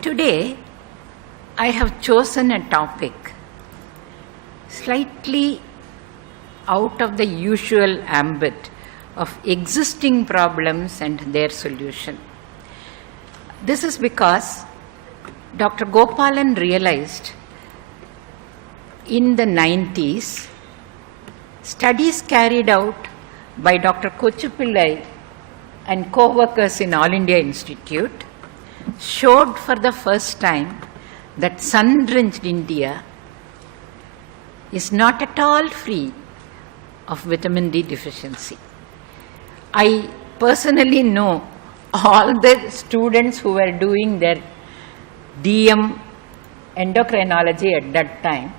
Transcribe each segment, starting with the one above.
Today, I have chosen a topic slightly out of the usual ambit of existing problems and their solution. This is because Dr. Gopalan realized in the 90s, studies carried out by Dr. Kochupillai and co-workers in All India Institute showed for the first time that sun-drenched India is not at all free of vitamin D deficiency. I personally know all the students who were doing their DM endocrinology at that time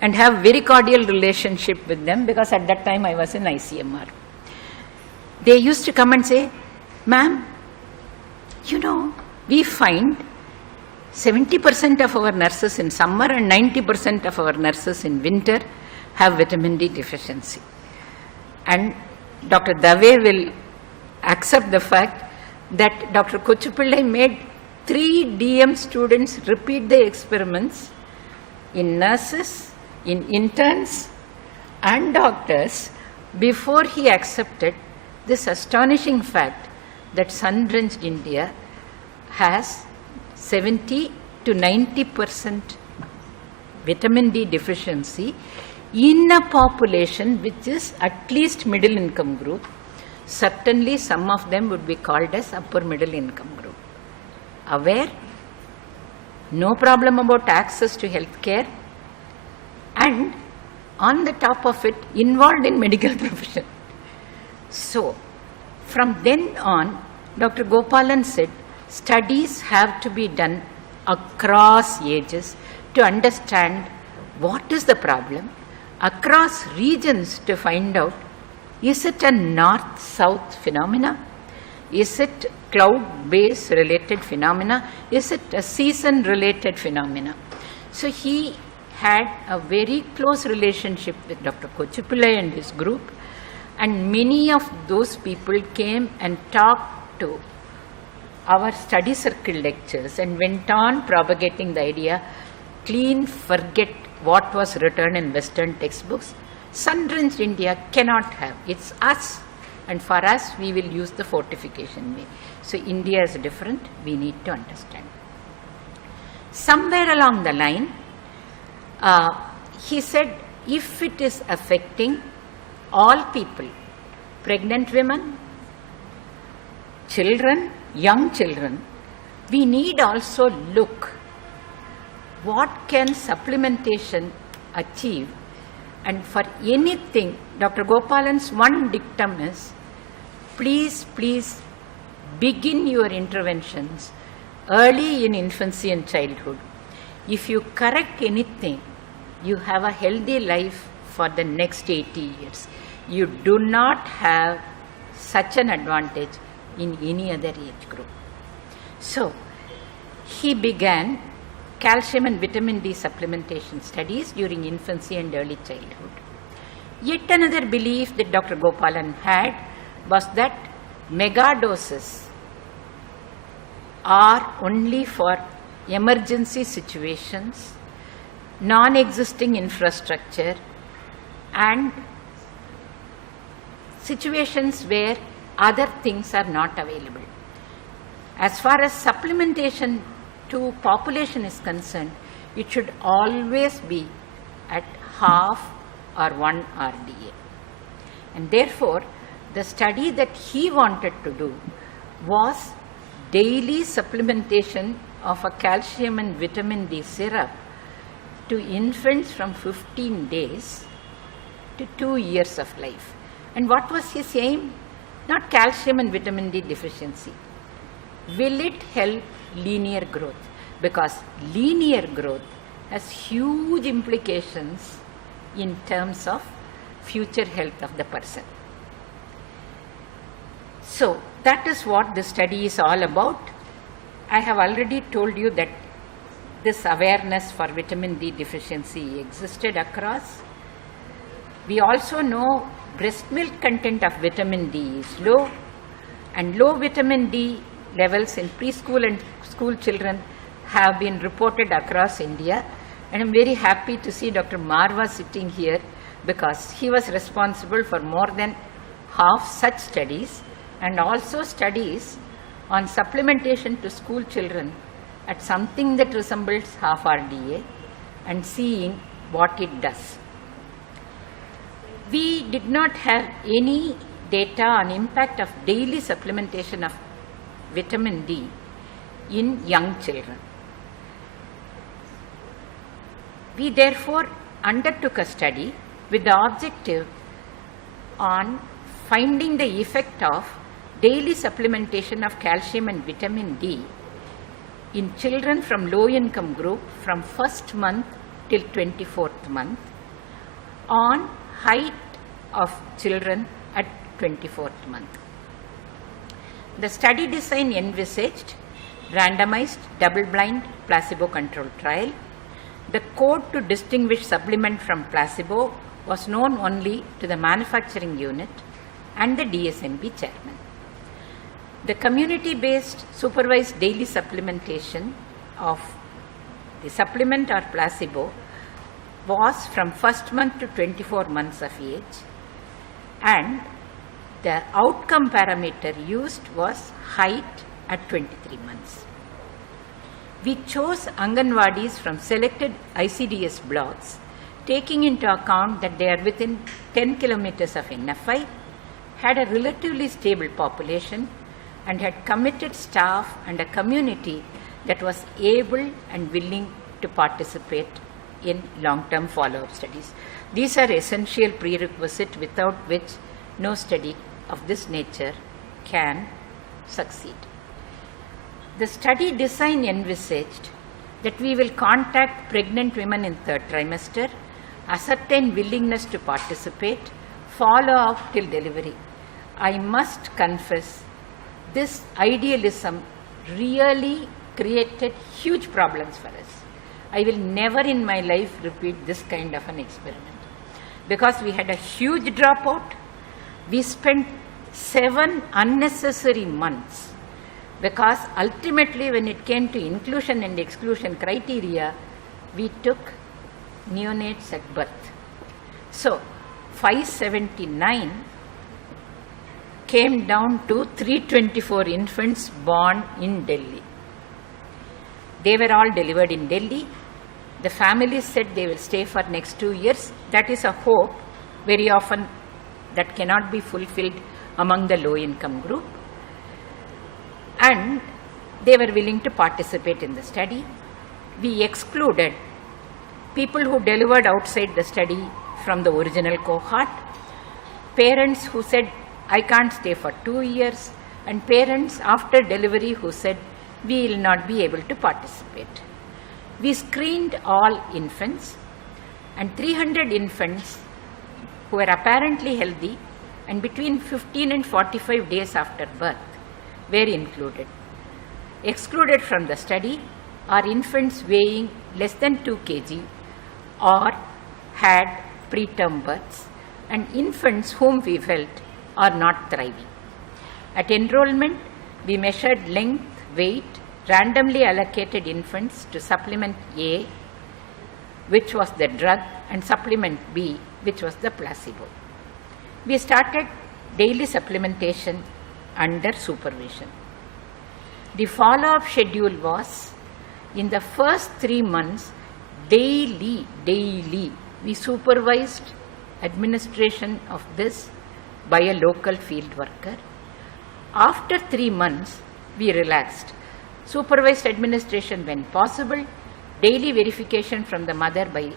and have very cordial relationship with them because at that time I was in ICMR. They used to come and say, "Ma'am, you know, we find 70% of our nurses in summer and 90% of our nurses in winter have vitamin D deficiency." And Dr. Dave will accept the fact that Dr. Kochupillai made 3 DM students repeat the experiments in nurses, in interns and doctors before he accepted this astonishing fact that sun-drenched India has 70 to 90% vitamin D deficiency in a population which is at least middle income group. Certainly some of them would be called as upper middle income group. Aware, no problem about access to health care, and on the top of it, involved in medical profession. So, from then on, Dr. Gopalan said, studies have to be done across ages to understand what is the problem, across regions to find out, is it a north-south phenomena? Is it cloud-based related phenomena? Is it a season-related phenomena? So he had a very close relationship with Dr. Kochupillai and his group, and many of those people came and talked to our study circle lectures and went on propagating the idea, clean, forget what was written in Western textbooks. Sun-drenched India cannot have. It's us, and for us, we will use the fortification way. So India is different, we need to understand. Somewhere along the line, he said, if it is affecting all people, pregnant women, children, young children, we need also look what can supplementation achieve. And for anything, Dr. Gopalan's one dictum is, please begin your interventions early in infancy and childhood. If you correct anything, you have a healthy life for the next 80 years. You do not have such an advantage in any other age group. So, he began calcium and vitamin D supplementation studies during infancy and early childhood. Yet another belief that Dr. Gopalan had was that mega doses are only for emergency situations, non-existing infrastructure, and situations where other things are not available. As far as supplementation to population is concerned, it should always be at half or 1 RDA. And therefore, the study that he wanted to do was daily supplementation of a calcium and vitamin D syrup to infants from 15 days to 2 years of life. And what was his aim? Not calcium and vitamin D deficiency. Will it help linear growth? Because linear growth has huge implications in terms of future health of the person. So that is what this study is all about. I have already told you that this awareness for vitamin D deficiency existed across. We also know breast milk content of vitamin D is low, and low vitamin D levels in preschool and school children have been reported across India. And I'm very happy to see Dr. Marva sitting here, because he was responsible for more than half such studies, and also studies on supplementation to school children at something that resembles half RDA, and seeing what it does. We did not have any data on impact of daily supplementation of vitamin D in young children. We therefore undertook a study with the objective on finding the effect of daily supplementation of calcium and vitamin D in children from low income group from first month till 24th month on height of children at 24th month. The study design envisaged randomized, double-blind, placebo-controlled trial. The code to distinguish supplement from placebo was known only to the manufacturing unit and the DSNB chairman. The community-based supervised daily supplementation of the supplement or placebo was from first month to 24 months of age, and the outcome parameter used was height at 23 months. We chose Anganwadis from selected ICDS blocks, taking into account that they are within 10 kilometers of NFI, had a relatively stable population, and had committed staff and a community that was able and willing to participate in long-term follow-up studies. These are essential prerequisites without which no study of this nature can succeed. The study design envisaged that we will contact pregnant women in third trimester, ascertain willingness to participate, follow up till delivery. I must confess, this idealism really created huge problems for us. I will never in my life repeat this kind of an experiment, because we had a huge dropout. We spent 7 unnecessary months, because ultimately when it came to inclusion and exclusion criteria, we took neonates at birth. So 579 came down to 324 infants born in Delhi. They were all delivered in Delhi. The families said they will stay for next 2 years. That is a hope, very often that cannot be fulfilled among the low income group. And they were willing to participate in the study. We excluded people who delivered outside the study from the original cohort, parents who said, I can't stay for 2 years, and parents after delivery who said, we will not be able to participate. We screened all infants, and 300 infants who were apparently healthy and between 15 and 45 days after birth were included. Excluded from the study are infants weighing less than 2 kg or had preterm births, and infants whom we felt are not thriving. At enrollment, we measured length, weight, randomly allocated infants to supplement A, which was the drug, and supplement B, which was the placebo. We started daily supplementation under supervision. The follow-up schedule was, in the first 3 months, daily, we supervised administration of this by a local field worker. After 3 months, we relaxed. Supervised administration when possible, daily verification from the mother by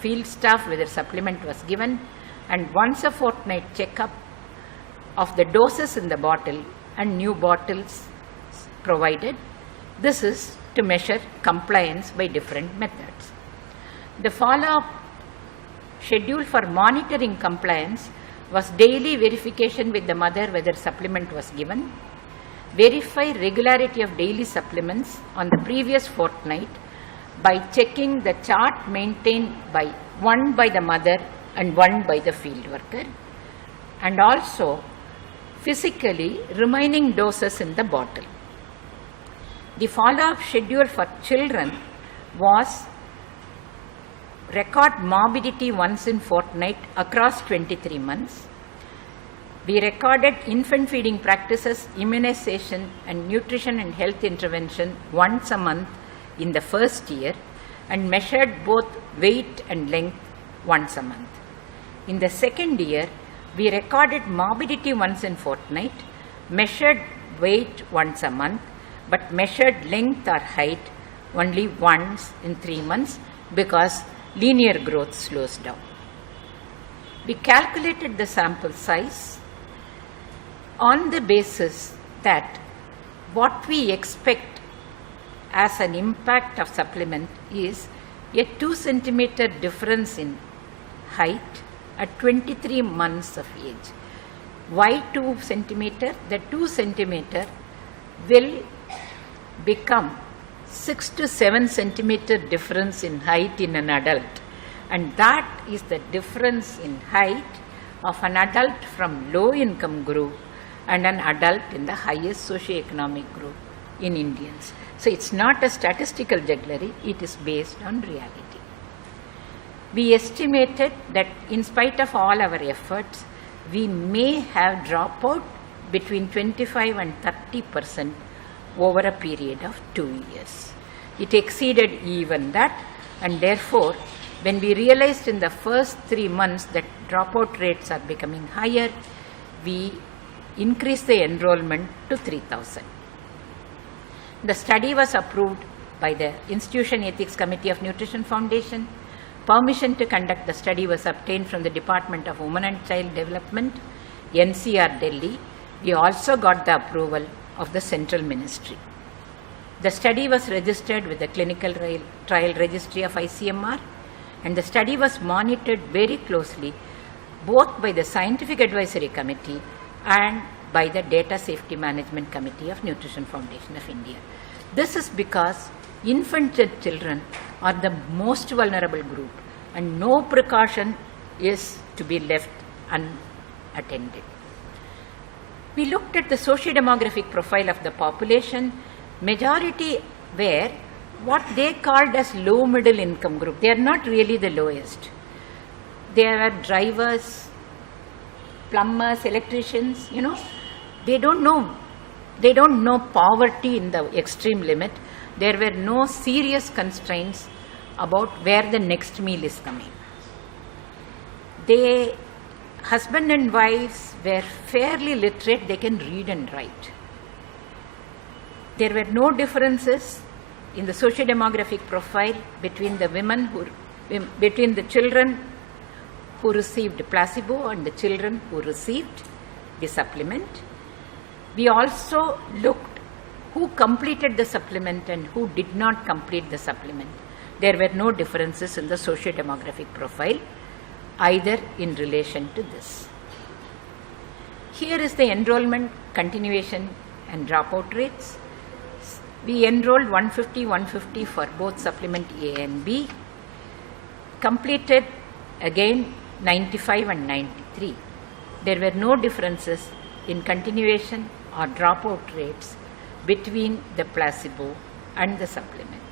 field staff whether supplement was given, and once a fortnight checkup of the doses in the bottle and new bottles provided. This is to measure compliance by different methods. The follow-up schedule for monitoring compliance was daily verification with the mother whether supplement was given, verify regularity of daily supplements on the previous fortnight by checking the chart maintained by one by the mother and one by the field worker, and also physically remaining doses in the bottle. The follow-up schedule for children was record morbidity once in fortnight across 23 months. We recorded infant feeding practices, immunization and nutrition and health intervention once a month in the first year and measured both weight and length once a month. In the second year, we recorded morbidity once in fortnight, measured weight once a month, but measured length or height only once in 3 months because linear growth slows down. We calculated the sample size on the basis that what we expect as an impact of supplement is a 2 centimeter difference in height at 23 months of age. Why 2 centimeter? The 2 centimeter will become 6 to 7 centimeter difference in height in an adult, and that is the difference in height of an adult from low income group and an adult in the highest socioeconomic group in Indians. So it's not a statistical jugglery, it is based on reality. We estimated that in spite of all our efforts, we may have dropout between 25 and 30% over a period of 2 years. It exceeded even that, and therefore, when we realized in the first 3 months that dropout rates are becoming higher, we increased the enrollment to 3,000. The study was approved by the Institution Ethics Committee of Nutrition Foundation. Permission to conduct the study was obtained from the Department of Women and Child Development, NCR, Delhi. We also got the approval of the Central Ministry. The study was registered with the Clinical Trial Registry of ICMR, and the study was monitored very closely both by the Scientific Advisory Committee and by the Data Safety Management Committee of Nutrition Foundation of India. This is because infant children are the most vulnerable group and no precaution is to be left unattended. We looked at the socio-demographic profile of the population. Majority were what they called as low middle income group. They are not really the lowest. They are drivers, plumbers, electricians, they don't know poverty in the extreme limit. There were no serious constraints about where the next meal is coming. Husband and wives were fairly literate, they can read and write. There were no differences in the socio-demographic profile between between the children who received placebo and the children who received the supplement. We also looked who completed the supplement and who did not complete the supplement. There were no differences in the socio-demographic profile either in relation to this. Here is the enrollment, continuation and dropout rates. We enrolled 150 for both supplement A and B. Completed again 95 and 93. There were no differences in continuation or dropout rates between the placebo and the supplement.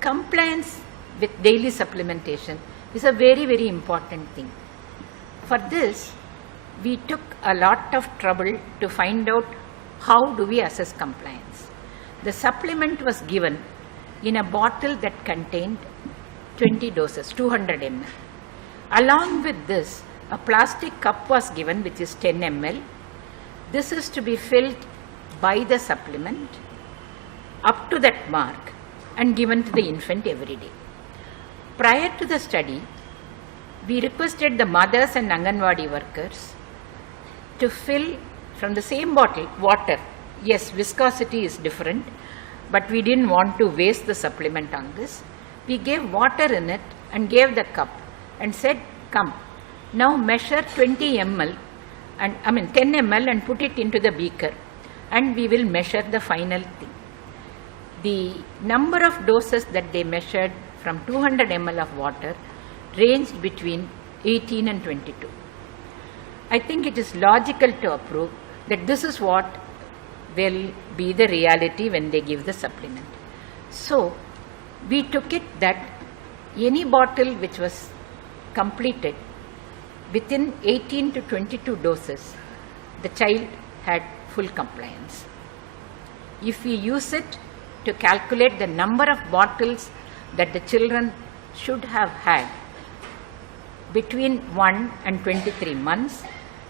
Compliance with daily supplementation is a very, very important thing. For this, we took a lot of trouble to find out how do we assess compliance. The supplement was given in a bottle that contained 20 doses, 200 ml. Along with this, a plastic cup was given which is 10 ml. This is to be filled by the supplement up to that mark and given to the infant every day. Prior to the study, we requested the mothers and Anganwadi workers to fill from the same bottle water. Yes, viscosity is different, but we didn't want to waste the supplement on this. We gave water in it and gave the cup and said, come, now measure 20 ml and 10 ml and put it into the beaker and we will measure the final thing. The number of doses that they measured from 200 ml of water ranged between 18 and 22. I think it is logical to approve that this is what will be the reality when they give the supplement. So we took it that any bottle which was completed within 18 to 22 doses, the child had full compliance. If we use it to calculate the number of bottles that the children should have had between 1 and 23 months,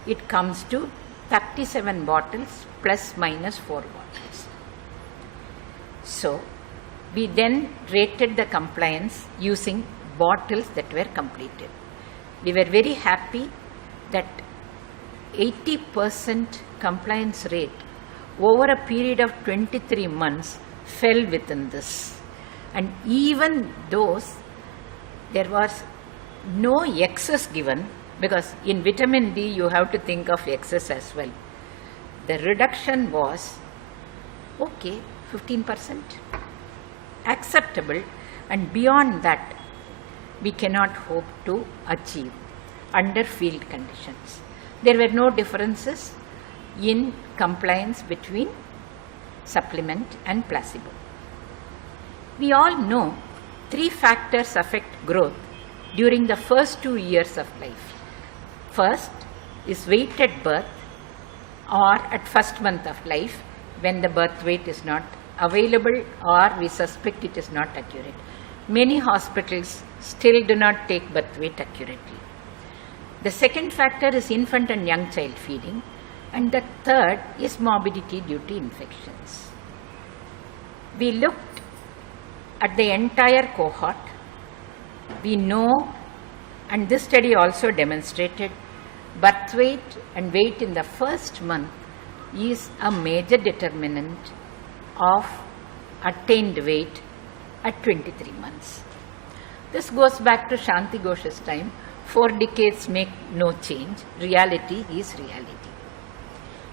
it comes to 37 bottles plus minus 4 bottles. So we then rated the compliance using bottles that were completed. We were very happy that 80% compliance rate over a period of 23 months fell within this. And even those, there was no excess given, because in vitamin D you have to think of excess as well. The reduction was okay, 15%, acceptable, and beyond that we cannot hope to achieve under field conditions. There were no differences in compliance between supplement and placebo. We all know 3 factors affect growth during the first 2 years of life. First is weight at birth or at first month of life, when the birth weight is not available or we suspect it is not accurate. Many hospitals still do not take birth weight accurately. The second factor is infant and young child feeding, and the third is morbidity due to infections. We looked at the entire cohort. We know, and this study also demonstrated, birth weight and weight in the first month is a major determinant of attained weight at 23 months. This goes back to Shanti Ghosh's time. 4 decades make no change. Reality is reality.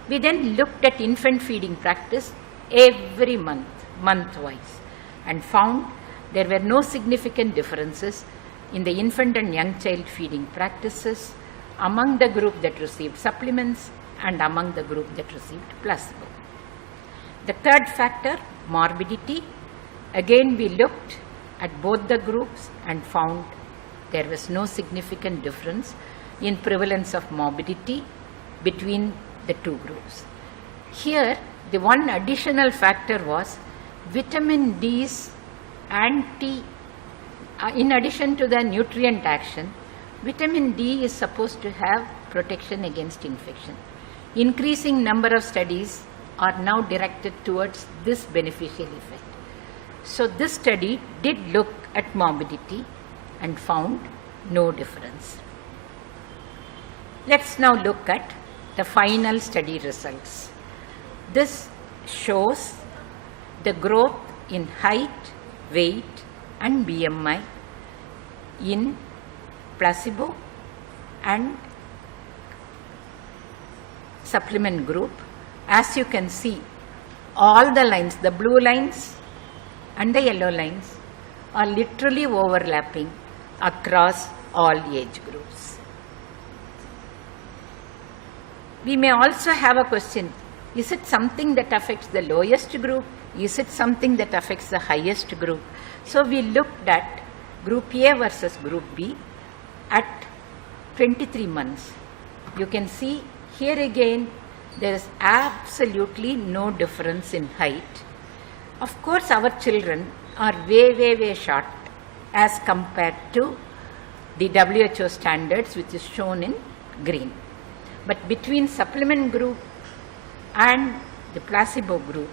We then looked at infant feeding practice every month, month-wise, and found there were no significant differences in the infant and young child feeding practices among the group that received supplements and among the group that received placebo. The third factor, morbidity, again we looked at both the groups and found there was no significant difference in prevalence of morbidity between the 2 groups. Here, the one additional factor was vitamin D's in addition to the nutrient action, vitamin D is supposed to have protection against infection. Increasing number of studies are now directed towards this beneficial effect. So this study did look at morbidity and found no difference. Let's now look at the final study results. This shows the growth in height, weight, and BMI in placebo and supplement group. As you can see, all the lines, the blue lines and the yellow lines, are literally overlapping across all age groups. We may also have a question, is it something that affects the lowest group? Is it something that affects the highest group? So we looked at group A versus group B at 23 months. You can see here again there is absolutely no difference in height. Of course, our children are way short as compared to the WHO standards, which is shown in green. But between supplement group and the placebo group,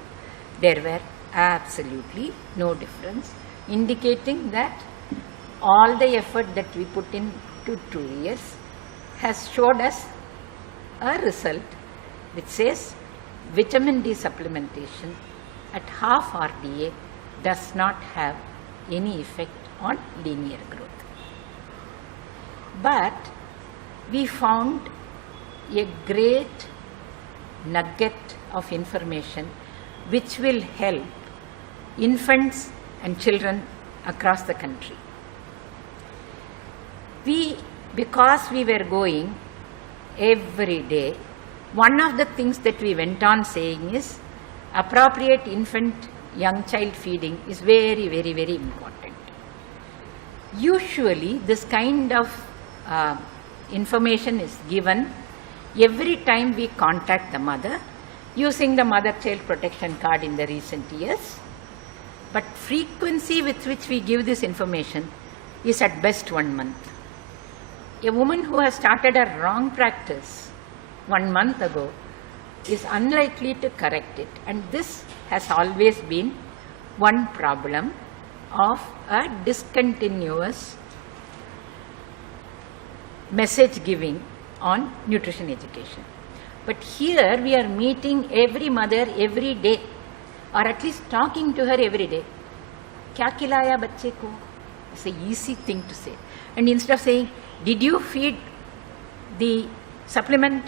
there were absolutely no difference, indicating that all the effort that we put into 2 years has showed us a result which says vitamin D supplementation at half RDA does not have any effect on linear growth. But we found a great nugget of information which will help infants and children across the country. Because we were going every day. One of the things that we went on saying is appropriate infant young child feeding is very, very, very important. Usually this kind of information is given every time we contact the mother using the mother-child protection card in the recent years. But frequency with which we give this information is at best 1 month. A woman who has started a wrong practice 1 month ago is unlikely to correct it. And this has always been one problem of a discontinuous message giving on nutrition education. But here we are meeting every mother every day, or at least talking to her every day. Kya khilaya bacche ko? It's an easy thing to say. And instead of saying, did you feed the supplement?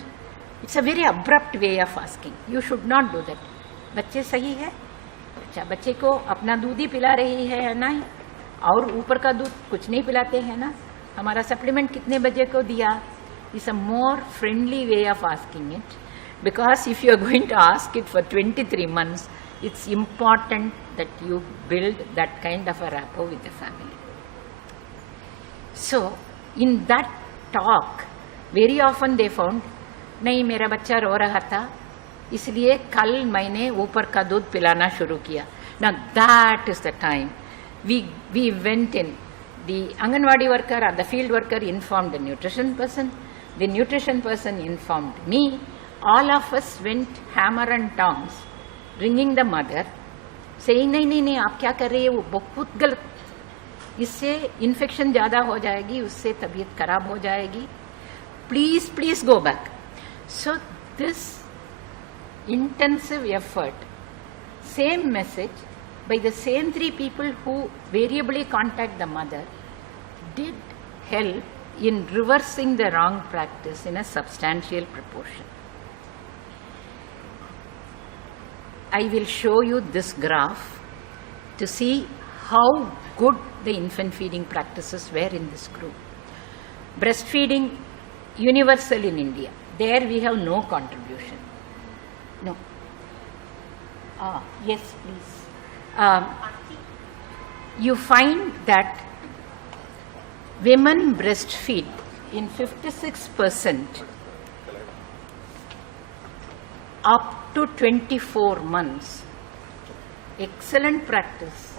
It's a very abrupt way of asking. You should not do that. बच्चे सही है? अच्छा, बच्चे को अपना दूध ही पिला रही है ना? और ऊपर का दूध कुछ नहीं पिलाते हैं ना? हमारा सप्लीमेंट कितने बजे को दिया? It's a more friendly way of asking it, because if you are going to ask it for 23 months, it's important that you build that kind of a rapport with the family. So in that talk, very often they found, नहीं मेरा बच्चा रो रहा था इसलिए कल मैंने ऊपर का दूध पिलाना शुरू किया. Now that is the time we went in. The Anganwadi worker or the field worker informed the nutrition person. The nutrition person informed me. All of us went hammer and tongs, ringing the mother, saying नहीं आप क्या कर रही है, वो बहुत गलत, इससे इन्फेक्शन ज़्यादा हो जाएगी, उससे तबीयत खराब हो जाएगी, please go back. So this intensive effort, same message by the same 3 people who variably contact the mother, did help in reversing the wrong practice in a substantial proportion. I will show you this graph to see how good the infant feeding practices were in this group. Breastfeeding universal in India. There we have no contribution. No. Yes, please. You find that women breastfeed in 56% up to 24 months. Excellent practice.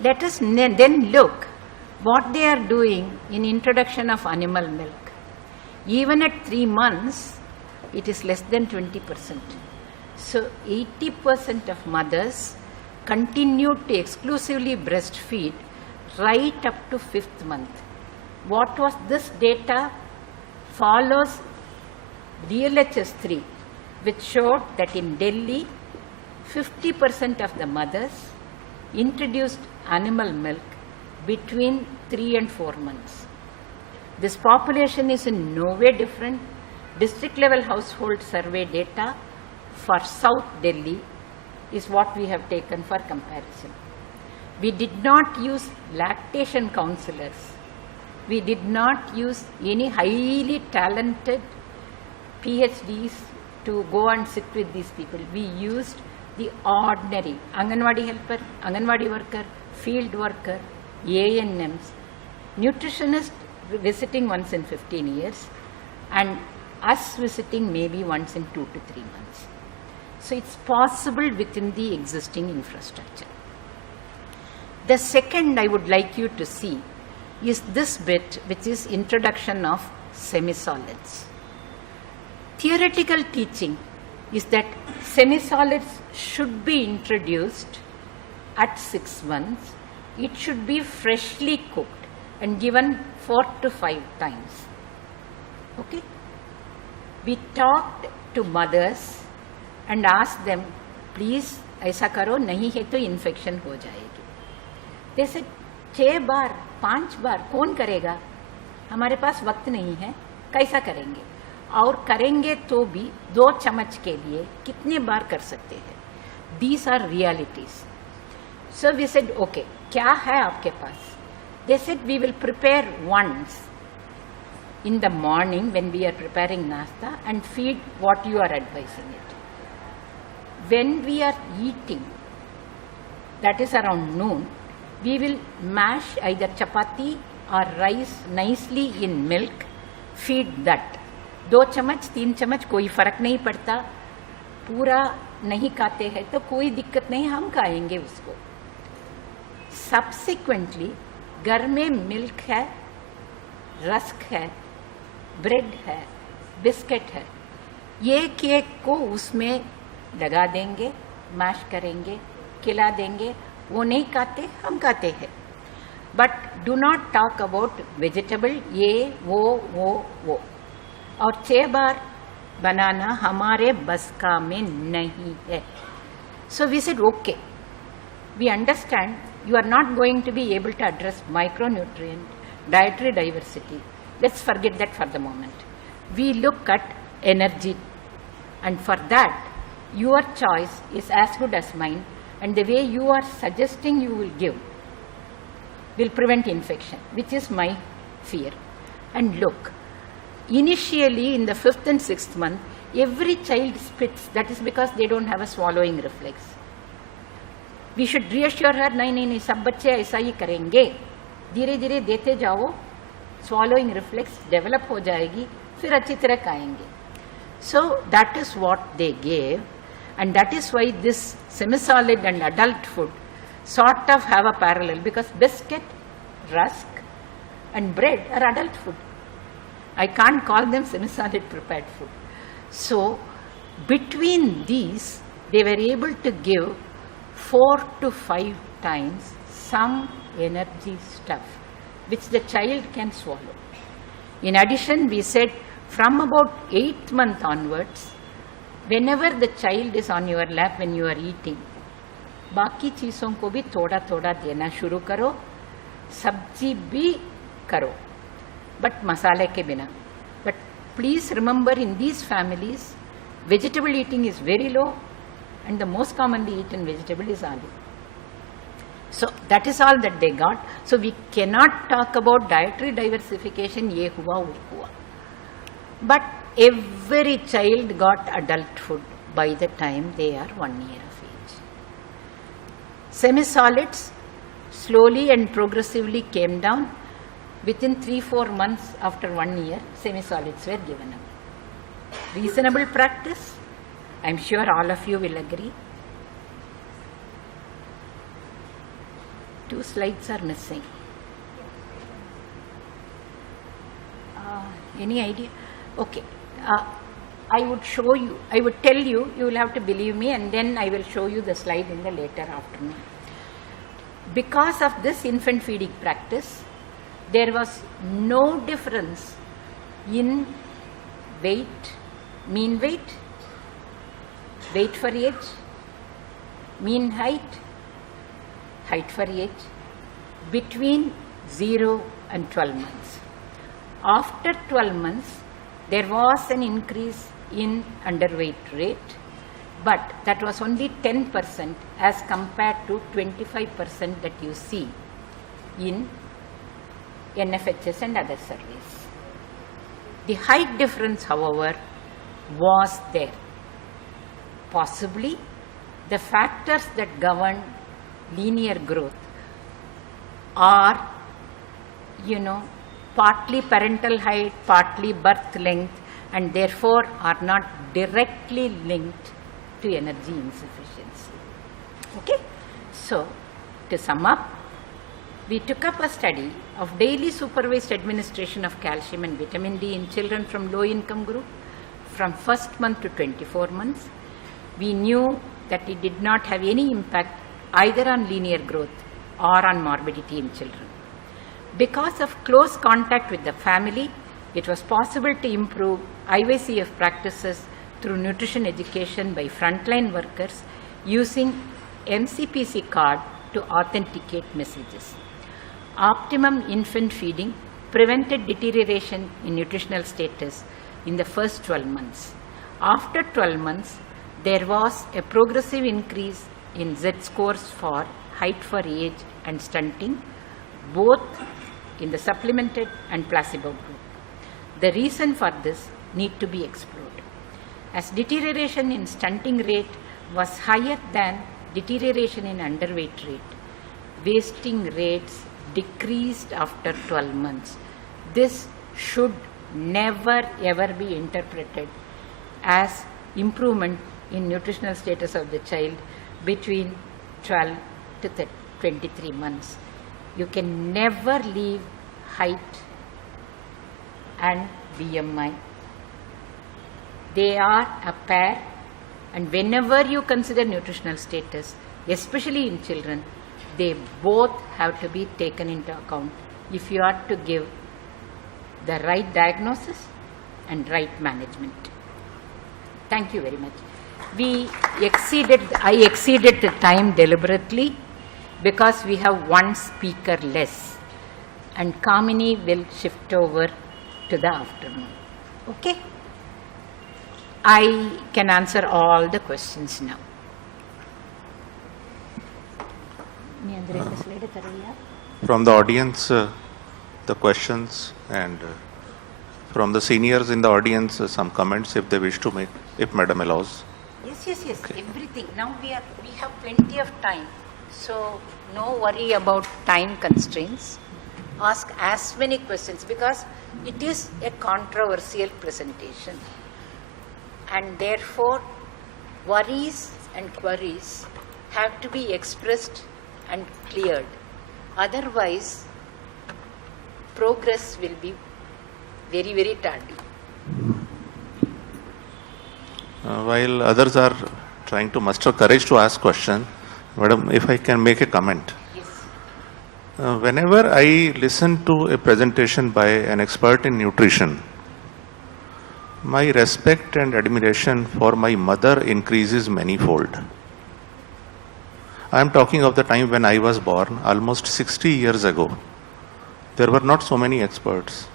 Let us then look what they are doing in introduction of animal milk. Even at 3 months, it is less than 20%. So 80% of mothers continue to exclusively breastfeed right up to 5th month. What was this data? Follows DLHS3, which showed that in Delhi, 50% of the mothers introduced animal milk between 3 and 4 months. This population is in no way different. District level household survey data for South Delhi is what we have taken for comparison. We did not use lactation counselors. We did not use any highly talented PhDs to go and sit with these people. We used the ordinary Anganwadi helper, Anganwadi worker, field worker, ANMs, nutritionist visiting once in 15 years, and us visiting maybe once in 2 to 3 months. So it's possible within the existing infrastructure. The second I would like you to see is this bit, which is introduction of semisolids. Theoretical teaching is that semisolids should be introduced at 6 months. It should be freshly cooked and given 4 to 5 times. Okay? We talked to mothers and asked them, please ऐसा करो, नहीं है तो infection हो जाएगी. They said, 6 बार, 5 बार कौन करेगा? हमारे पास वक्त नहीं है, कैसा करेंगे? और करेंगे तो भी 2 चम्मच के लिए कितने बार कर सकते हैं? These are realities. So we said, okay, क्या है आपके पास? They said, we will prepare once. in the morning when we are preparing nasta and feed what you are advising it. When we are eating, that is around noon, we will mash either chapati or rice nicely in milk, feed that. 2 चम्मच 3 चम्मच कोई फर्क नहीं पड़ता, पूरा नहीं खाते हैं तो कोई दिक्कत नहीं, हम खाएंगे उसको. Subsequently, घर में मिल्क है, रस्क है, ब्रेड है, बिस्किट है, ये केक को उसमें लगा देंगे, मैश करेंगे, खिला देंगे. वो नहीं खाते, हम खाते हैं. But do not talk about vegetable, ये वो. और 6 बार बनाना हमारे बस का में नहीं है. So we said, okay, we understand you are not going to be able to address micronutrient, dietary diversity. Let's forget that for the moment. We look at energy, and for that, your choice is as good as mine, and the way you are suggesting you will give will prevent infection, which is my fear. And look, initially in the 5th and 6th month, every child spits. That is because they don't have a swallowing reflex. We should reassure her, नहीं, सब बच्चे ऐसा ही करेंगे, धीरे धीरे देते जाओ, swallowing reflex develop हो जाएगी, फिर अच्छी तरह खाएंगे. So that is what they gave, and that is why this semi-solid and adult food sort of have a parallel, because biscuit, rusk and bread are adult food. I can't call them semi-solid prepared food. So between these, they were able to give 4 to 5 times some energy stuff which the child can swallow. In addition, we said from about 8th month onwards, whenever the child is on your lap when you are eating, बाकी चीज़ों को भी थोड़ा थोड़ा देना शुरू करो, सब्जी भी करो, but मसाले के बिना. But please remember, in these families, vegetable eating is very low, and the most commonly eaten vegetable is aloo. So that is all that they got. So we cannot talk about dietary diversification, ye hua, wo hua. But every child got adult food by the time they are 1 year of age. Semi-solids slowly and progressively came down. Within 3-4 months after 1 year, semi-solids were given up. Reasonable practice. I am sure all of you will agree. 2 slides are missing. Any idea? Okay. I would show you, I would tell you, you will have to believe me, and then I will show you the slide in the later afternoon. Because of this infant feeding practice, there was no difference in weight, mean weight, weight for age, mean height, height for age, between 0 and 12 months. After 12 months, there was an increase in underweight rate, but that was only 10% as compared to 25% that you see in NFHS and other surveys. The height difference, however, was there. Possibly the factors that govern linear growth are, partly parental height, partly birth length, and therefore are not directly linked to energy insufficiency. Okay? So, to sum up, we took up a study of daily supervised administration of calcium and vitamin D in children from low income group from 1st month to 24 months. We knew that it did not have any impact either on linear growth or on morbidity in children. Because of close contact with the family, it was possible to improve IVCF practices through nutrition education by frontline workers using MCPC card to authenticate messages. Optimum infant feeding prevented deterioration in nutritional status in the first 12 months. After 12 months, there was a progressive increase in Z scores for height for age and stunting, both in the supplemented and placebo group. The reason for this need to be explored. As deterioration in stunting rate was higher than deterioration in underweight rate, wasting rates decreased after 12 months. This should never ever be interpreted as improvement in nutritional status of the child between 12 to 23 months. You can never leave height and BMI. They are a pair, and whenever you consider nutritional status, especially in children, they both have to be taken into account if you are to give the right diagnosis and right management. Thank you very much. I exceeded the time deliberately because we have one speaker less, and Kamini will shift over to the afternoon. Okay? I can answer all the questions now. From the audience, the questions, and from the seniors in the audience, some comments if they wish to make, if Madam allows. Yes, okay. Everything. Now we have plenty of time, so no worry about time constraints. Ask as many questions because it is a controversial presentation, and therefore worries and queries have to be expressed and cleared. Otherwise, progress will be very, very tardy. While others are trying to muster courage to ask question, Madam, if I can make a comment. Yes. Whenever I listen to a presentation by an expert in nutrition, my respect and admiration for my mother increases manifold. I am talking of the time when I was born, almost 60 years ago. There were not so many experts.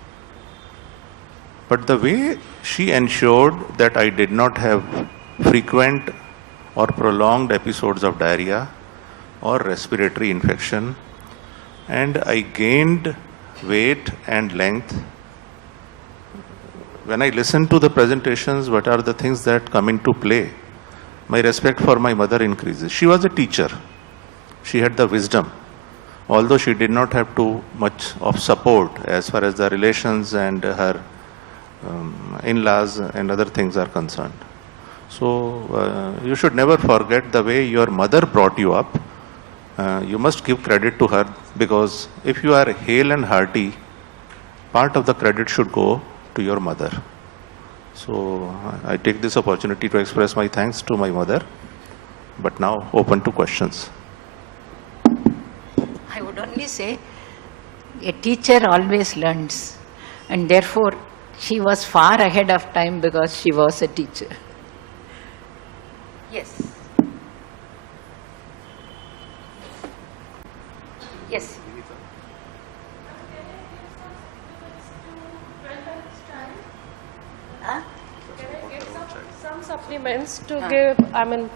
But the way she ensured that I did not have frequent or prolonged episodes of diarrhea or respiratory infection, and I gained weight and length. When I listen to the presentations, what are the things that come into play? My respect for my mother increases. She was a teacher. She had the wisdom, although she did not have too much of support as far as the relations and her in-laws and other things are concerned. So you should never forget the way your mother brought you up. You must give credit to her, because if you are hale and hearty, part of the credit should go to your mother. So I take this opportunity to express my thanks to my mother, but now open to questions. I would only say a teacher always learns, and therefore she was far ahead of time because she was a teacher. Yes. Yes. Huh? Can I give some supplements to give,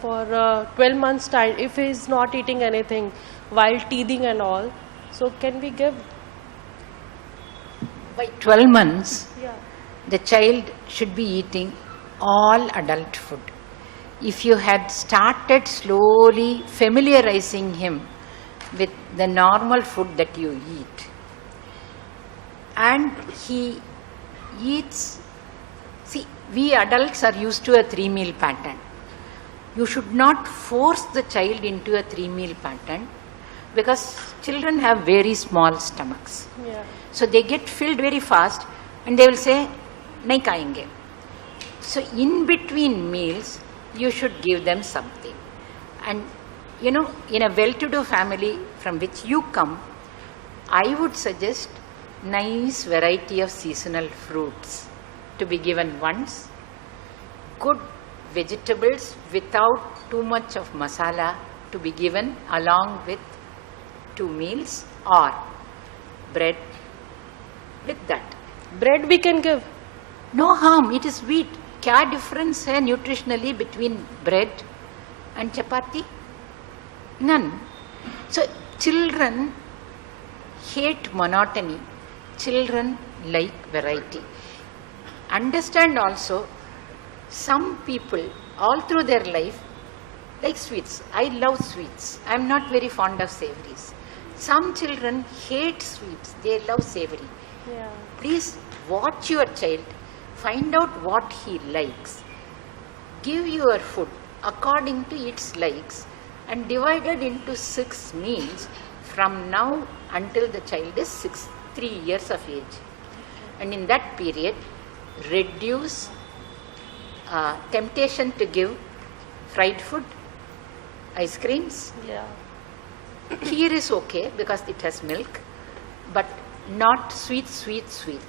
for 12 months time, if he's not eating anything while teething and all, so can we give? By 12 months, Yeah. the child should be eating all adult food. If you had started slowly familiarizing him with the normal food that you eat, and he eats, see, we adults are used to a 3-meal pattern. You should not force the child into a 3-meal pattern, because children have very small stomachs. Yeah. So they get filled very fast and they will say, nahi khayenge. So in between meals, you should give them something. And you know, in a well-to-do family from which you come, I would suggest nice variety of seasonal fruits to be given once, good vegetables without too much of masala to be given along with 2 meals, or bread with that. Bread we can give. No harm, it is wheat. Kya difference hai nutritionally between bread and chapati? None. So children hate monotony. Children like variety. understand also, some people all through their life like sweets. I love sweets. I am not very fond of savories. Some children hate sweets. They love savory. Yeah. Please watch your child. Find out what he likes. Give your food according to its likes and divide it into 6 meals from now until the child is 3 years of age. And in that period, reduce temptation to give fried food, ice creams. Yeah. Kheer is okay because it has milk, but not sweets. Fine.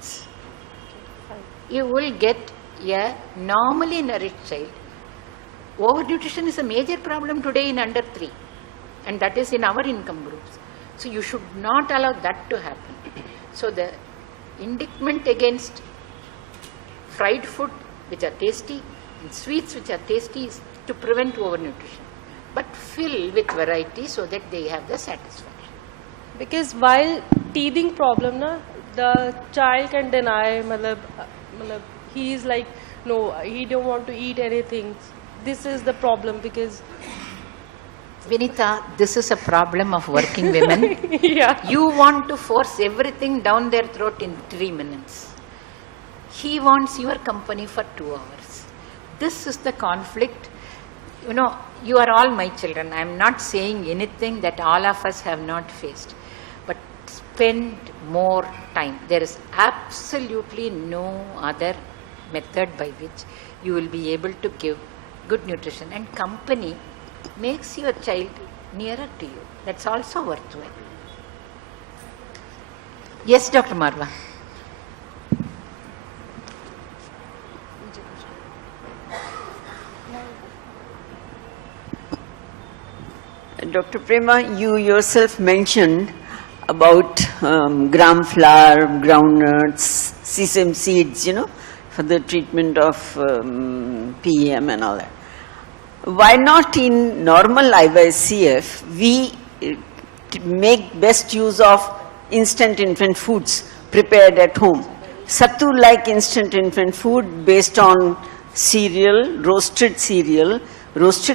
You will get a normally nourished child. Overnutrition is a major problem today in under 3, and that is in our income groups. So you should not allow that to happen. So the indictment against fried food which are tasty and sweets which are tasty is to prevent overnutrition, but fill with variety so that they have the satisfaction. Because while teething problem, na, the child can deny, he is like, no, he don't want to eat anything. This is the problem because... Vinita, this is a problem of working women. Yeah. You want to force everything down their throat in 3 minutes. He wants your company for 2 hours. This is the conflict. You know, you are all my children. I am not saying anything that all of us have not faced. But spend more time. There is absolutely no other method by which you will be able to give good nutrition. And company makes your child nearer to you. That's also worthwhile. Yes, Dr. Marva. Dr. Prema, you yourself mentioned about gram flour, groundnuts, sesame seeds, for the treatment of PEM and all that. Why not in normal IYCF, we make best use of instant infant foods prepared at home. Sattu-like instant infant food based on cereal, roasted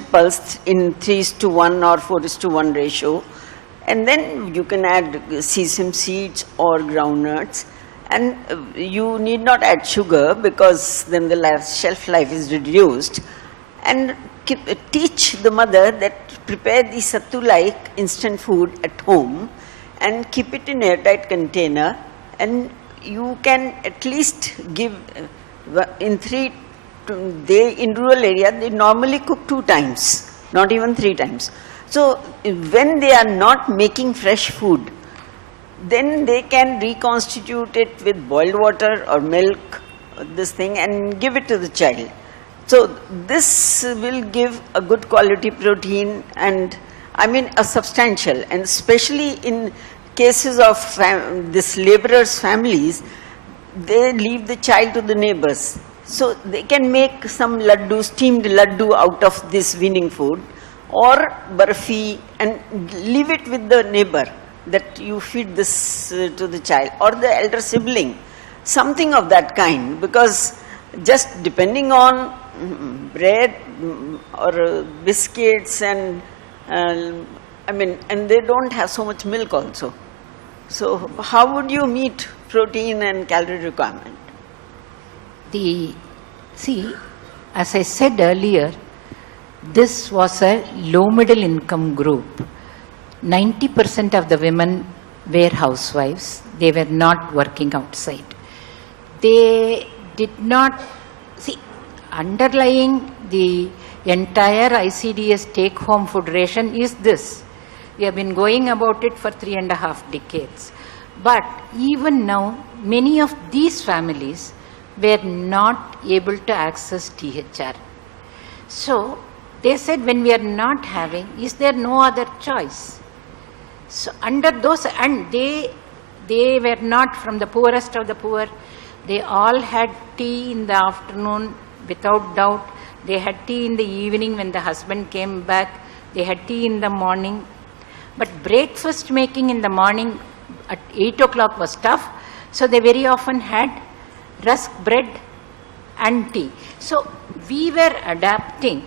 pulse in 3:1 or 4:1 ratio. And then you can add sesame seeds or groundnuts. And you need not add sugar because then the shelf life is reduced. And teach the mother that prepare the sattu-like instant food at home and keep it in airtight container, and you can at least give in in rural area they normally cook 2 times, not even 3 times. So when they are not making fresh food, then they can reconstitute it with boiled water or milk, this thing, and give it to the child. So this will give a good quality protein, and I mean a substantial, and especially in cases of this laborers' families, they leave the child to the neighbors. So they can make some laddu, steamed laddu out of this weaning food, or barfi, and leave it with the neighbor that you feed this to the child, or the elder sibling, something of that kind, because just depending on bread or biscuits and and they don't have so much milk also. So how would you meet protein and calorie requirement? See, as I said earlier, this was a low middle income group. 90% of the women were housewives. They were not working outside. They did not, underlying the entire ICDS take-home food ration is this. We have been going about it for 3.5 decades. But even now, many of these families were not able to access THR. So they said, when we are not having, is there no other choice? So under those, and they were not from the poorest of the poor. They all had tea in the afternoon, without doubt. They had tea in the evening when the husband came back. They had tea in the morning. But breakfast making in the morning at 8 o'clock was tough. So they very often had rusk bread and tea. So we were adapting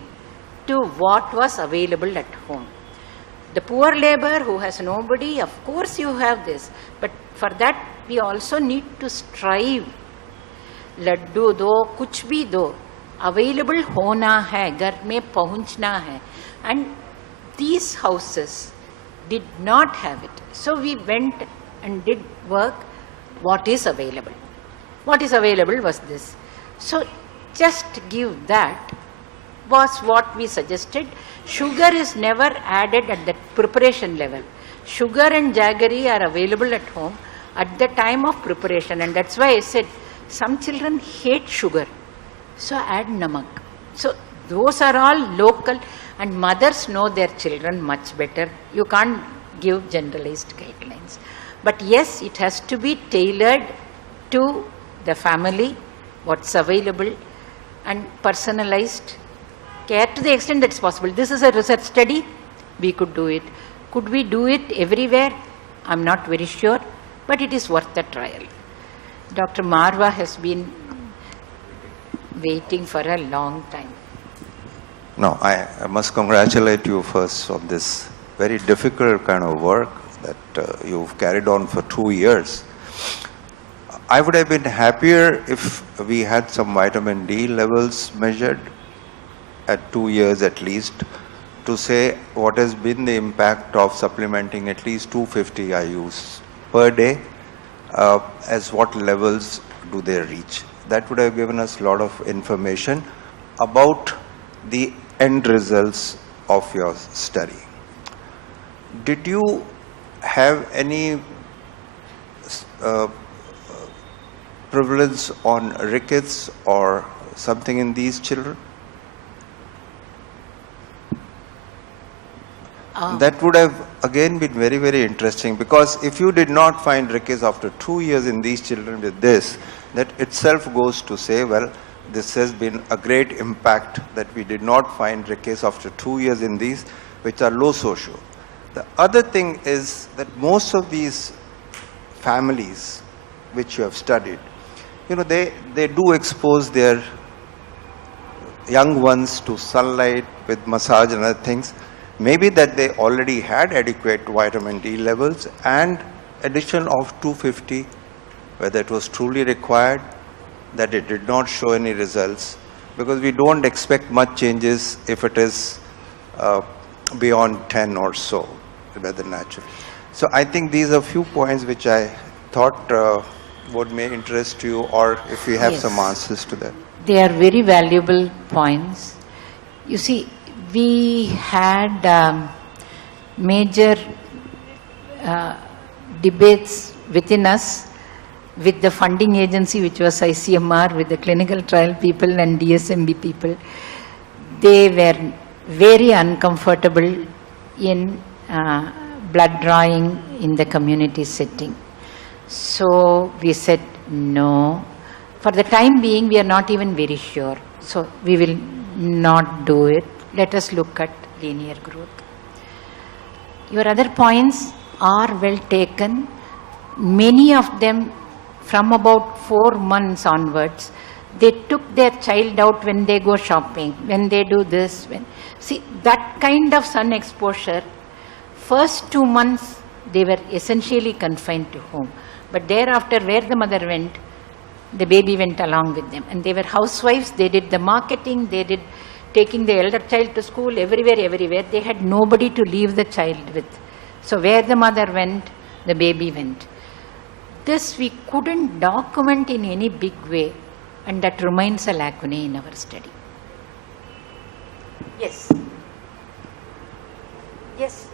to what was available at home. The poor labor who has nobody, of course you have this, but for that we also need to strive. Laddu दो, कुछ भी दो, available होना है, घर में पहुंचना है. And these houses did not have it. So we went and did work what is available. What is available was this. So just give that was what we suggested. Sugar is never added at the preparation level. Sugar and jaggery are available at home at the time of preparation, and that's why I said some children hate sugar, so add namak. So those are all local, and mothers know their children much better. You can't give generalized guidelines. But yes, it has to be tailored to the family, what's available, and personalized care to the extent that's possible. This is a research study. We could do it. Could we do it everywhere? I'm not very sure, but it is worth a trial. Dr. Marva has been waiting for a long time. No, I must congratulate you first on this very difficult kind of work that you've carried on for 2 years. I would have been happier if we had some vitamin D levels measured at 2 years at least, to say what has been the impact of supplementing at least 250 IUs per day, as what levels do they reach. That would have given us a lot of information about the end results of your study. Did you have any prevalence on rickets or something in these children? That would have again been very, very interesting, because if you did not find rickets after 2 years in these children with this, that itself goes to say, well, this has been a great impact that we did not find rickets after 2 years in these, which are low socio. The other thing is that most of these families which you have studied, you know, they do expose their young ones to sunlight with massage and other things. Maybe that they already had adequate vitamin D levels, and addition of 250, whether it was truly required, that it did not show any results, because we don't expect much changes if it is beyond 10 or so, whether natural. So I think these are few points which I thought would may interest you, or if you have Yes. some answers to that. They are very valuable points. You see, we had major debates within us with the funding agency, which was ICMR, with the clinical trial people and DSMB people. They were very uncomfortable in blood drawing in the community setting. So we said no. For the time being, we are not even very sure. So we will not do it. Let us look at linear growth. Your other points are well taken. Many of them, from about 4 months onwards, they took their child out when they go shopping, when they do this. See, that kind of sun exposure, first 2 months, they were essentially confined to home. But thereafter, where the mother went, the baby went along with them. And they were housewives, they did the marketing, they did taking the elder child to school, everywhere. They had nobody to leave the child with. So where the mother went, the baby went. This we couldn't document in any big way, and that remains a lacuna in our study. Yes. Yes.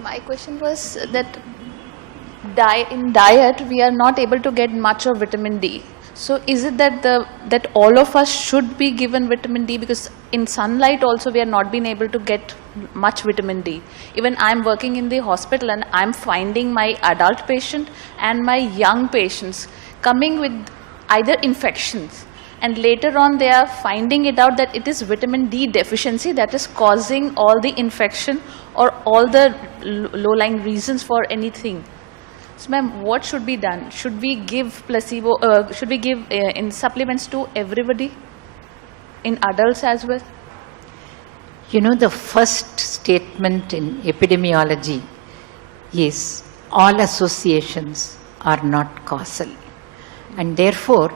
My question was that in diet we are not able to get much of vitamin D. So is it that that all of us should be given vitamin D, because in sunlight also we are not being able to get much vitamin D. Even I am working in the hospital and I am finding my adult patient and my young patients coming with either infections, and later on they are finding it out that it is vitamin D deficiency that is causing all the infection or all the low-lying reasons for anything. So, ma'am, what should be done? Should we give placebo? Should we give in supplements to everybody, in adults as well? You know, the first statement in epidemiology is all associations are not causal. And therefore,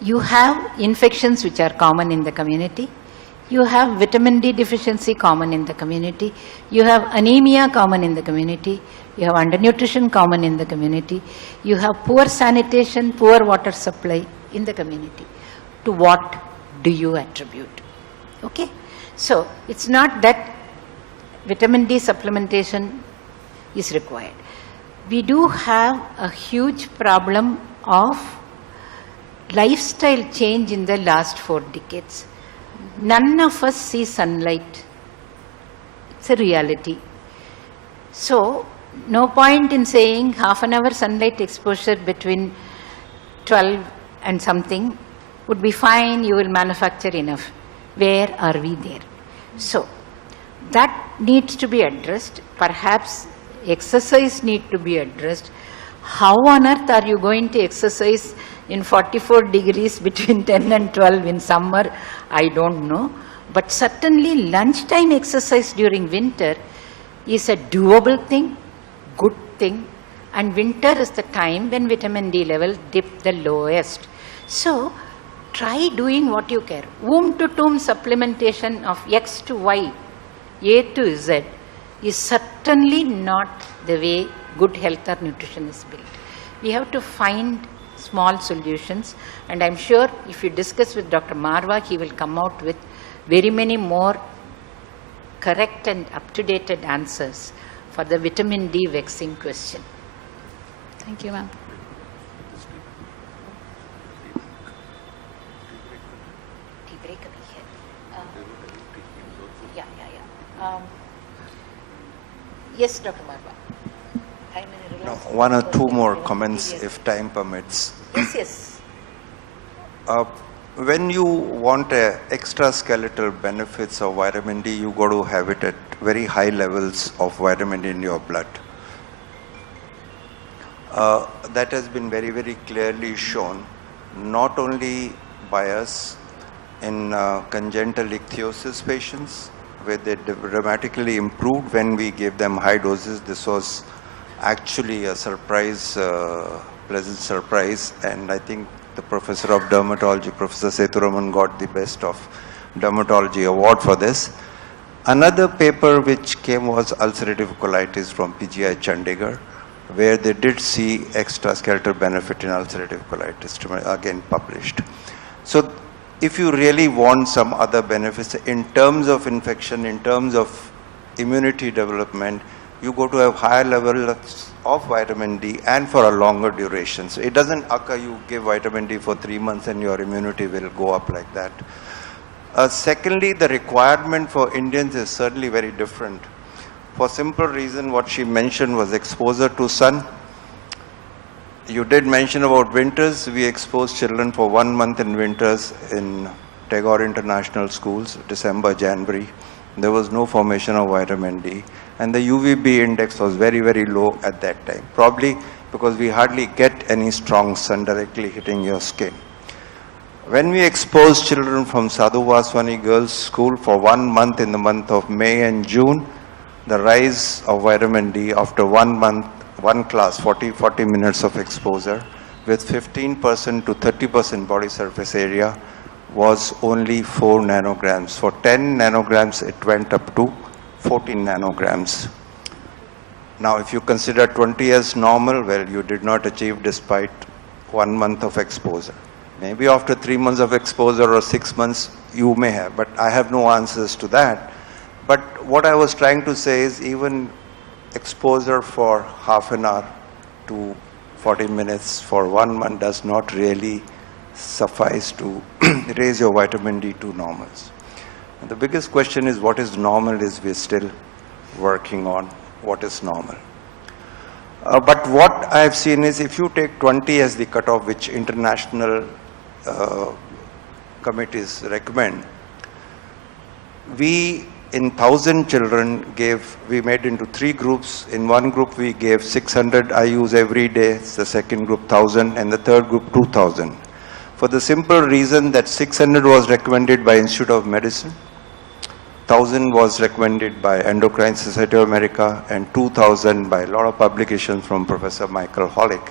you have infections which are common in the community. You have vitamin D deficiency common in the community. You have anemia common in the community. You have undernutrition common in the community. You have poor sanitation, poor water supply in the community. To what do you attribute? Okay? So, it's not that vitamin D supplementation is required. We do have a huge problem of lifestyle change in the last 4 decades. None of us see sunlight. It's a reality. So, no point in saying half an hour sunlight exposure between 12 and something would be fine, you will manufacture enough. Where are we there? So, that needs to be addressed. Perhaps exercise needs to be addressed. How on earth are you going to exercise in 44 degrees between 10 and 12 in summer? I don't know. But certainly lunchtime exercise during winter is a doable thing, good thing. And winter is the time when vitamin D level dip the lowest. So, try doing what you care. Womb to tomb supplementation of X to Y, A to Z is certainly not the way good health or nutrition is built. We have to find small solutions, and I'm sure if you discuss with Dr. Marwa, he will come out with very many more correct and up-to-date answers for the vitamin D vexing question. Thank you, ma'am. Yes, Dr. Marwa. No, one or two more comments if time permits. Yes, yes. When you want extraskeletal benefits of vitamin D, you got to have it at very high levels of vitamin D in your blood. That has been very, very clearly shown, not only by us in congenital ichthyosis patients, where they dramatically improved when we gave them high doses. This was actually a surprise, pleasant surprise, and I think the professor of dermatology, Professor Sethuraman, got the best of dermatology award for this. Another paper which came was ulcerative colitis from PGI Chandigarh, where they did see extraskeletal benefit in ulcerative colitis, again published. So if you really want some other benefits in terms of infection, in terms of immunity development, you go to have higher levels of vitamin D and for a longer duration. So it doesn't occur you give vitamin D for 3 months and your immunity will go up like that. Secondly, the requirement for Indians is certainly very different. For simple reason, what she mentioned was exposure to sun. You did mention about winters. We expose children for 1 month in winters in Tagore International Schools, December, January. There was no formation of vitamin D. And the UVB index was very, very low at that time. Probably because we hardly get any strong sun directly hitting your skin. When we expose children from Sadhu Vaswani Girls School for 1 month in the month of May and June, the rise of vitamin D after 1 month, one class, 40 minutes of exposure with 15% to 30% body surface area was only 4 nanograms. For 10 nanograms, it went up to 14 nanograms. Now, if you consider 20 as normal, well, you did not achieve despite 1 month of exposure. Maybe after 3 months of exposure or 6 months, you may have, but I have no answers to that. But what I was trying to say is even exposure for half an hour to 40 minutes for 1 month does not really suffice to raise your vitamin D to normals. And the biggest question is what is normal is we're still working on what is normal. But what I've seen is if you take 20 as the cutoff, which international committees recommend, we in 1,000 children we made into 3 groups. In one group we gave 600 IUs every day, the second group 1,000 and the third group 2,000. For the simple reason that 600 was recommended by Institute of Medicine, 1,000 was recommended by Endocrine Society of America and 2,000 by a lot of publications from Professor Michael Hollick.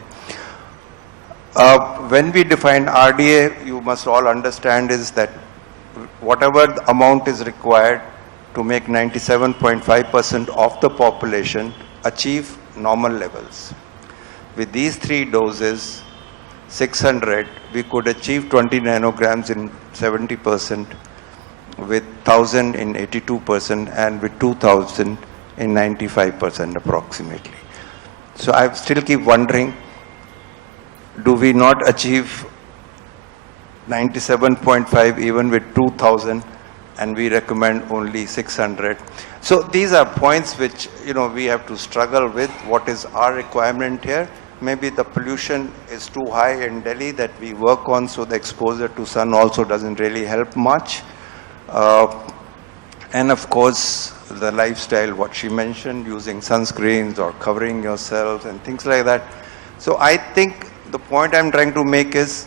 When we define RDA, you must all understand is that whatever the amount is required to make 97.5% of the population achieve normal levels. With these 3 doses, 600, we could achieve 20 nanograms in 70%, with 1,000 in 82%, and with 2,000 in 95% approximately. So I still keep wondering, do we not achieve 97.5 even with 2,000, and we recommend only 600? So these are points which, we have to struggle with. What is our requirement here? Maybe the pollution is too high in Delhi that we work on, so the exposure to sun also doesn't really help much. And of course, the lifestyle, what she mentioned, using sunscreens or covering yourself and things like that. So I think the point I'm trying to make is,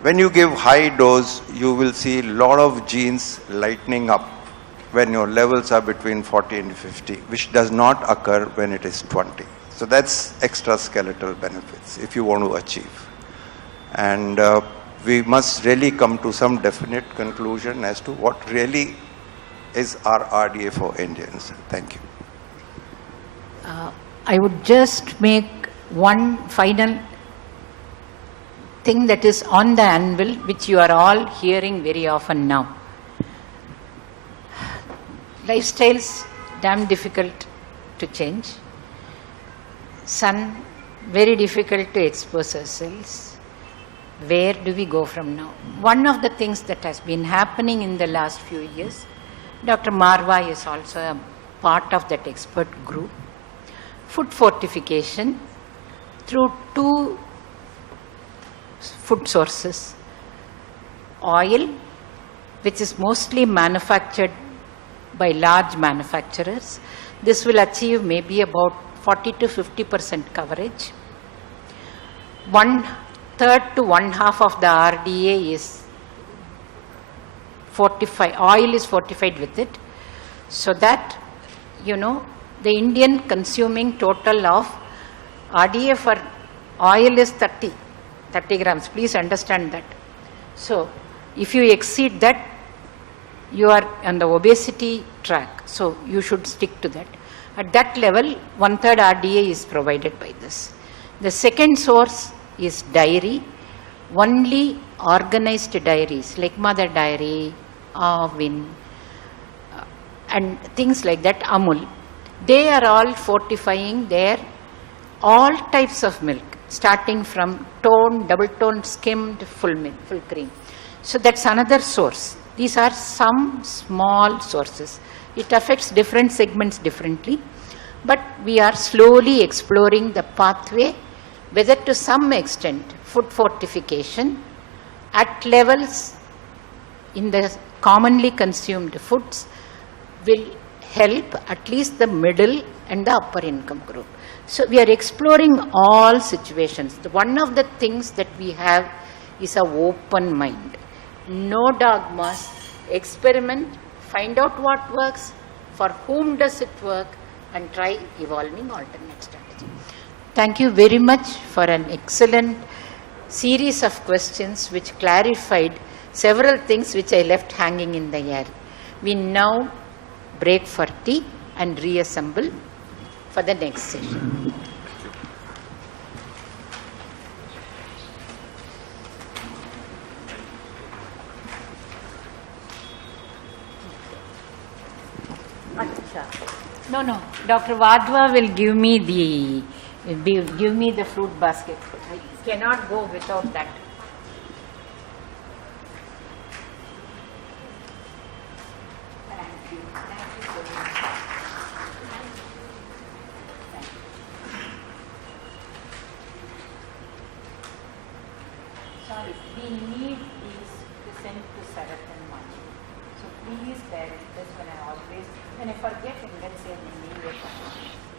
when you give high dose, you will see a lot of genes lightening up when your levels are between 40 and 50, which does not occur when it is 20. So that's extraskeletal benefits if you want to achieve. And we must really come to some definite conclusion as to what really is our RDA for Indians. Thank you. I would just make one final thing that is on the anvil, which you are all hearing very often now. Lifestyles, damn difficult to change. Sun, very difficult to expose ourselves. Where do we go from now? One of the things that has been happening in the last few years, Dr. Marva is also a part of that expert group. Food fortification through 2 food sources. Oil, which is mostly manufactured by large manufacturers. This will achieve maybe about 40 to 50% coverage. 1/3 to 1/2 of the RDA is fortified, oil is fortified with it, so that, the Indian consuming total of RDA for oil is 30 grams. Please understand that. So if you exceed that, you are on the obesity track. So you should stick to that. At that level, 1/3 RDA is provided by this. The second source is dairy. Only organized dairies like Mother Dairy, Avin, and things like that, Amul, they are all fortifying their all types of milk, starting from toned, double toned, skimmed, full milk, full cream. So that's another source. These are some small sources. It affects different segments differently, but we are slowly exploring the pathway, whether to some extent food fortification at levels in the commonly consumed foods will help at least the middle and the upper income group. So we are exploring all situations. One of the things that we have is an open mind. No dogmas, experiment, find out what works, for whom does it work, and try evolving alternate strategy. Thank you very much for an excellent series of questions which clarified several things which I left hanging in the air. We now break for tea and reassemble for the next session. No. Dr. Vadva will give me the fruit basket. I cannot go without that. Thank you. Thank you so much. Sorry, we need these to send to Sarat and Mani. So please bear with this when I forget and let's say we leave it.